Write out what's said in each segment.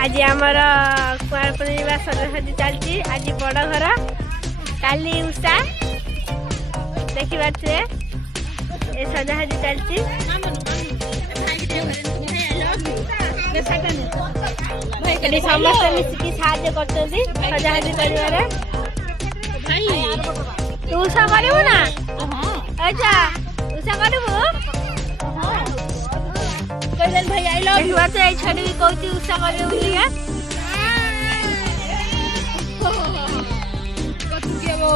आज आमर कुआर पूर्णिमा सजासजी चलती। आज बड़ घर काली उषा देखी पारे ये सजासजी चलती। समस्त मिसिकी साहाଯ୍य करछन्ती सजासजी करिवार। तू उषा करिबु ना? अच्छा उषा करिबु? कैलन भाई आई लव यू। बात ए छडी भी कहती उषा करिबु बोलिया। कतु केबो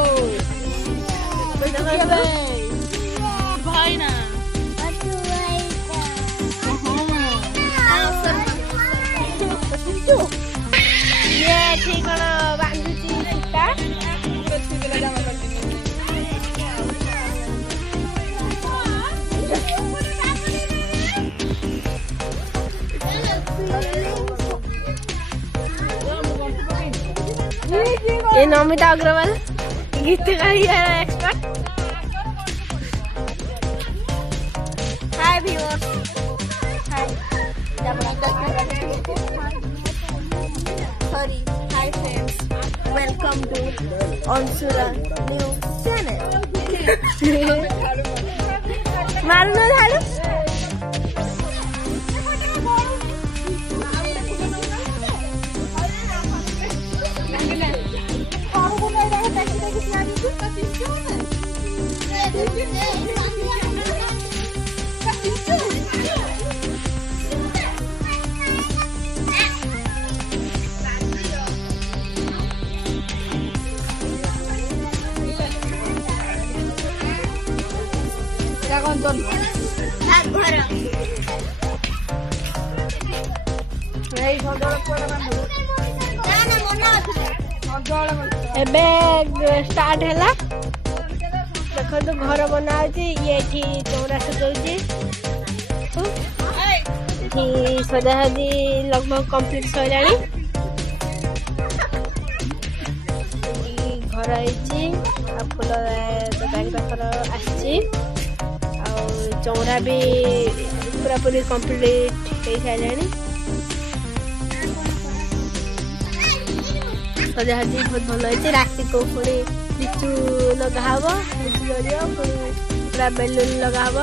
भाई ना ये ठीक है बांधुची सीता। ये नमिता अग्रवाल गीत expert. Hi viewers, hi sorry hi friends, welcome to अंशुरा न्यू चैनल। मालूम झालू स्टार्ट है। देखो तो घर बना ये चौरा सजाऊँगी। सजासजी लगभग कंप्लीट सर घर फुल दुकान पाखर आसी चौरा भी पूरा पूरी कंप्लीट हो सारे। सजासजी बहुत भल होती। राति को पुणी लिचु लगाव, लिचु जलियो, पूरा बेलून लगाव।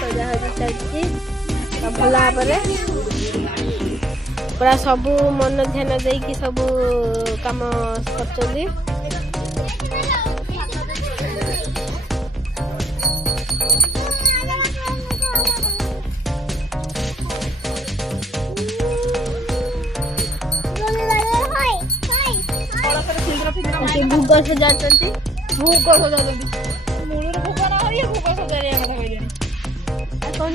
सजासजी चलती भल भाव पूरा सबू मन ध्यान देकी सबू काम कर। भूग सजाती भूग सजाती मूल भूग ना ये भूग सजारे कौन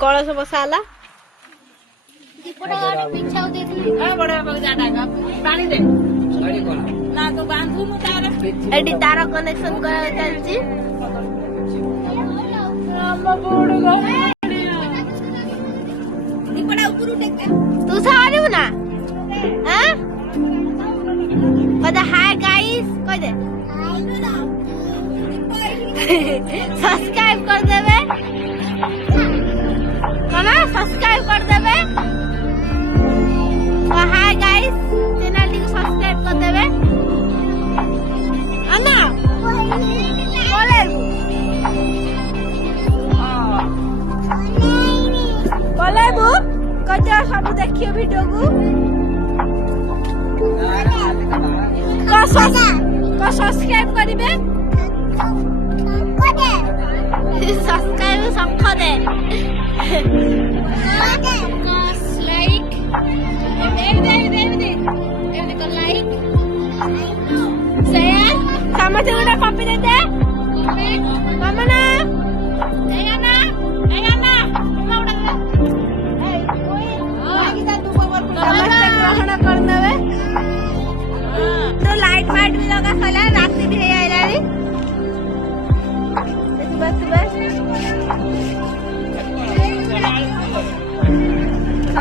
कलश बसाला तार कनेक्शन चलती। तू सारू ना कद हाय गाइस कह दे सब्सक्राइब कर देवे सब्सक्राइब कर देवे। Hi guys channel T subscribe कर देवे। अन्ना कलेबू कजा सब देखियो वीडियो को सब्सक्राइब करिवे। सब्सक्राइब सब दे लाइक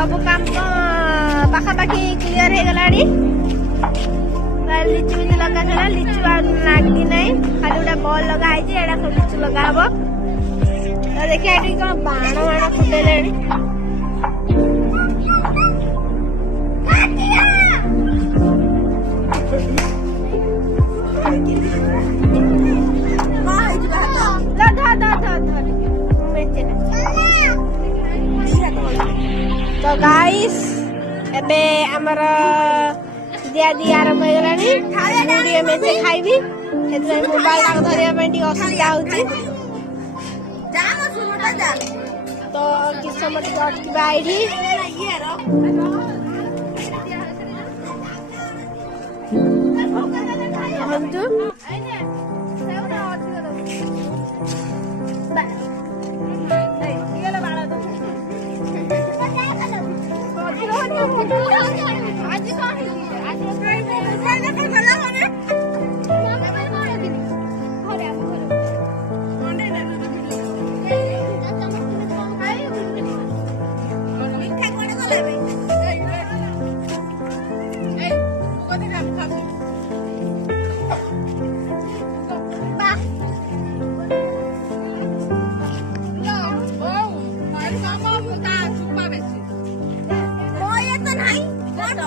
सब काम पाखापाखि क्लीयर हो गला लिचु भी लगा था लिचु लागी ना खाली गोटे बल लगा सब लिचु लगा हम तो देखिए ये कौन बाण बाण फुटेले तो गाइस एबे हमर दिया दिया आरंभ हो गलानी मुड़िए मेचे खाइबी एते मोबाइल लाग धरिया पेंटी असुविधा होची तो किस समय डॉट की आईडी हम तो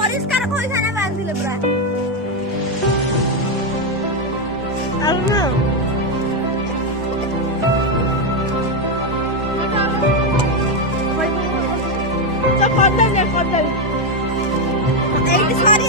परिष्कार कोई खाना बांधिले पुरा आउना तो कदल एइट सॉरी